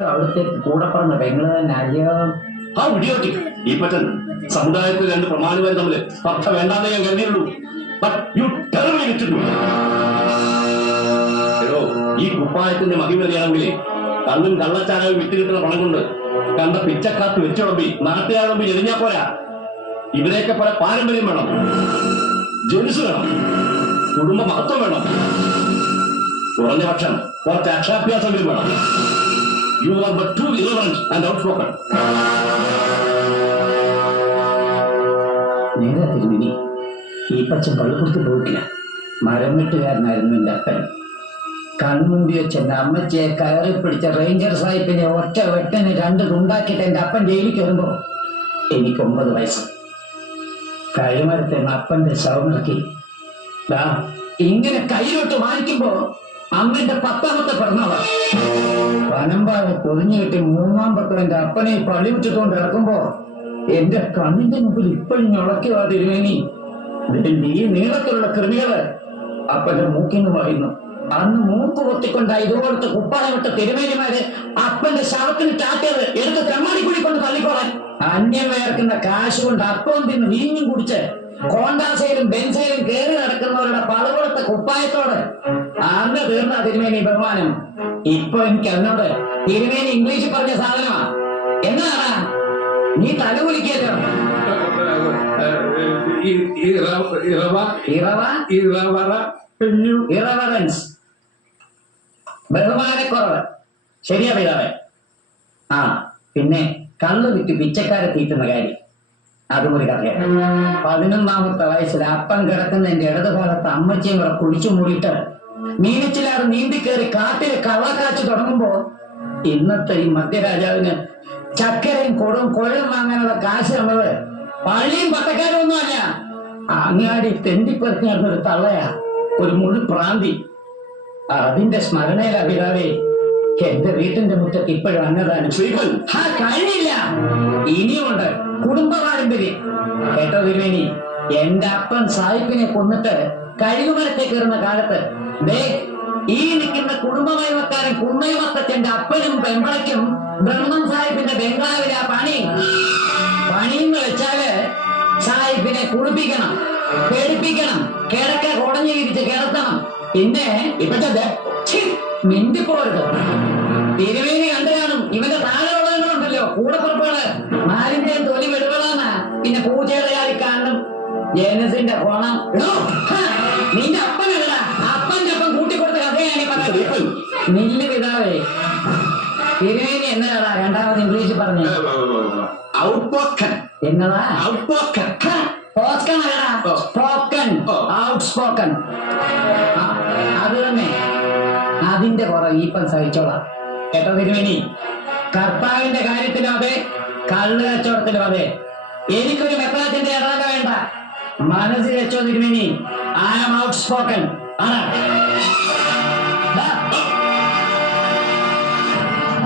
അവിടുത്തെ കൂടെ പറഞ്ഞ പെങ്ങള് തന്നെ അയ്യോ. ആ ഇടിയോട്ടി ഈ പറ്റൻ സമുദായത്തിൽ രണ്ട് പ്രമാണിമാർ തമ്മില് സ്പർദ്ധ വേണ്ടാന്നേ ഞാൻ കരുതിയുള്ളൂ. ഈ കുപ്പായത്തിന്റെ മഹിമറിയാണെങ്കിലേ കണ്ണും കള്ളച്ചാരവും വിറ്റ് കിട്ടുന്ന പണം കൊണ്ട് കണ്ട പിച്ചക്കാത്ത് വെച്ചുടമ്പി നാട്ടുകാരമ്പി എറിഞ്ഞാ പോരാ. ഇവരെയൊക്കെ പല പാരമ്പര്യം വേണം, ജോലിസ് വേണം, കുടുംബ മഹത്വം വേണം, കുറഞ്ഞ പക്ഷം കുറച്ച് അക്ഷരാഭ്യാസങ്ങളും വേണം. You are but too irreverent and outspoken. നേരെ തിരുമിനി ഈ പച്ചൻ പള്ളിപ്പുറത്ത് പോയിട്ടില്ല. മരം വെട്ടുകാരനായിരുന്നു എൻ്റെ അപ്പൻ. കൺമുമ്പി വെച്ച് എൻ്റെ അമ്മച്ചിയെ കയറി പിടിച്ച റേഞ്ചർ സാഹിബിനെ ഒറ്റ വെട്ടന് രണ്ട് തുണ്ടാക്കിയിട്ട് എൻ്റെ അപ്പൻ ജയിലിൽ കയറുമ്പോ എനിക്ക് 9 വയസ്സ്. കഴിമരത്തെ അപ്പന്റെ ശവമിറക്കി ഇങ്ങനെ കയ്യിലോട്ട് മാനിക്കുമ്പോ അമ്മന്റെ 10ാമത്തെ പിറന്നാള് പനമ്പാവ് പൊതിഞ്ഞു കിട്ടി 3ാം പക്കം എന്റെ അപ്പനെ പള്ളി വിട്ടിട്ടുകൊണ്ട് ഇറക്കുമ്പോ എന്റെ കണ്ണിന്റെ മുമ്പിൽ ഇപ്പോഴും ഞൊളക്കുവാ തിരുമേനി. ഈ നീളത്തിലുള്ള കൃമികള് അപ്പന്റെ മൂക്കിന്ന് പറയുന്നു. അന്ന് മൂക്ക് പൊത്തിക്കൊണ്ട ഇതുപോലത്തെ കുപ്പായമിട്ട തിരുമേനിമാര് അപ്പന്റെ ശവത്തിന് ചാട്ടിയത് എടുത്ത് കമ്മാടിക്കുഴി കൊണ്ട് തള്ളിക്കോളാൻ. അന്യം വേർക്കുന്ന കാശ് കൊണ്ട് അപ്പം തിന്ന് വീഞ്ഞും കുടിച്ച് കോണ്ടാസയിലും ബെൻസയിലും കയറി നടക്കുന്നവരുടെ പളുകൊടുത്ത കുപ്പായത്തോട് അന്ന് തീർന്ന തിരുമേനി ബഹുമാനം. ഇപ്പൊ എനിക്ക് എന്നോട് തിരുമേനി ഇംഗ്ലീഷിൽ പറഞ്ഞ സാധനമാ. എന്നാണ് നീ തലകുലിക്കല്ലോ. ഇറവറൻസ്, ബഹുമാനക്കുറവ്. ശരിയാ പിതാവേ. ആ പിന്നെ കള്ളു വിറ്റ് പിച്ചക്കാരെ തീറ്റുന്ന കാര്യം അതും ഒരു കഥയാണ്. 11ാമത്തെ വയസ്സിൽ അപ്പം കിടക്കുന്ന എന്റെ ഇടതുഭാഗത്ത് അമ്മച്ചിയും കൂടെ കുളിച്ചു മൂടിയിട്ട് മീനച്ചിലാറ് നീന്തിക്കേറി കാട്ടില് കള്ളക്കാച്ചു തുടങ്ങുമ്പോ ഇന്നത്തെ ഈ മധ്യരാജാവിന് ചക്കരയും കൊടും കൊഴലും വാങ്ങാനുള്ള കാശ് തന്നത് പള്ളിയും പട്ടക്കാരും ഒന്നുമല്ല, അങ്ങാടി തെണ്ടിപ്പറത്തി നടന്നൊരു തള്ളയാ, ഒരു മുഴു പ്രാന്തി. അതിന്റെ സ്മരണയില പിതാവേ എന്റെ വീട്ടിന്റെ മുറ്റത്ത് ഇപ്പോഴും അന്നദാനം. കഴിഞ്ഞില്ല, ഇനിയുമുണ്ട് കുടുംബ പാരമ്പര്യം. കേട്ടോ തിരുമേനി, എന്റെ അപ്പൻ സാഹിബിനെ കൊന്നിട്ട് കഴുകുമരത്തെ കയറുന്ന കാലത്ത് ഈ നിൽക്കുന്ന കുടുംബമൈവക്കാരൻ കുന്നൈവത്തച്ഛന്റെ അപ്പനും പെമ്പളയ്ക്കും ബ്രഹ്മം സാഹിബിന്റെ ബംഗ്ലാവിലെ ആ പണിയെന്ന് വെച്ചാല് സാഹിബിനെ കുളിപ്പിക്കണം, പേടിപ്പിക്കണം, കിടക്ക കുടഞ്ഞു വിരിച്ച് കിടത്തണം. പിന്നെ ഇപ്പത്തെ മിണ്ടിപ്പോരുത്. തിരുവേനി കണ്ടു കാണും, ഇവന്റെ താഴെയുള്ളവങ്ങളുണ്ടല്ലോ കൂടപ്പുറപ്പുകള്, മാലിന്റെയും തൊലി വെടുകളാണ്. പിന്നെ പൂച്ചയുടെ കാലി കാണും ജേനസിന്റെ കോണം. നിന്റെ അപ്പനല്ല, അപ്പന്റെ അപ്പം കൂട്ടിക്കൊടുത്ത കഥയാണ് ഈ പറയുന്നത്. നില്ല് പിതാവേ, തിരുവേനി എന്നതാ രണ്ടാമത് ഇംഗ്ലീഷിൽ പറഞ്ഞു? എന്നതാ? അത് തന്നെ. അതിന്റെ കുറവ് ഈപ്പം സഹിച്ചോളാം. കേട്ടോ തിരുവേനി, കർത്താവിന്റെ കാര്യത്തിലും അതെ, കള്ള് കച്ചവടത്തിലും അതെ. എനിക്കൊരു മെത്രാത്തിന്റെ ഇടവക വേണ്ട. മനസ്സിൽ വെച്ചോ തിരുവേനി, ഐ ആം ഔട്ട് സ്പോക്കൺ ആണ്.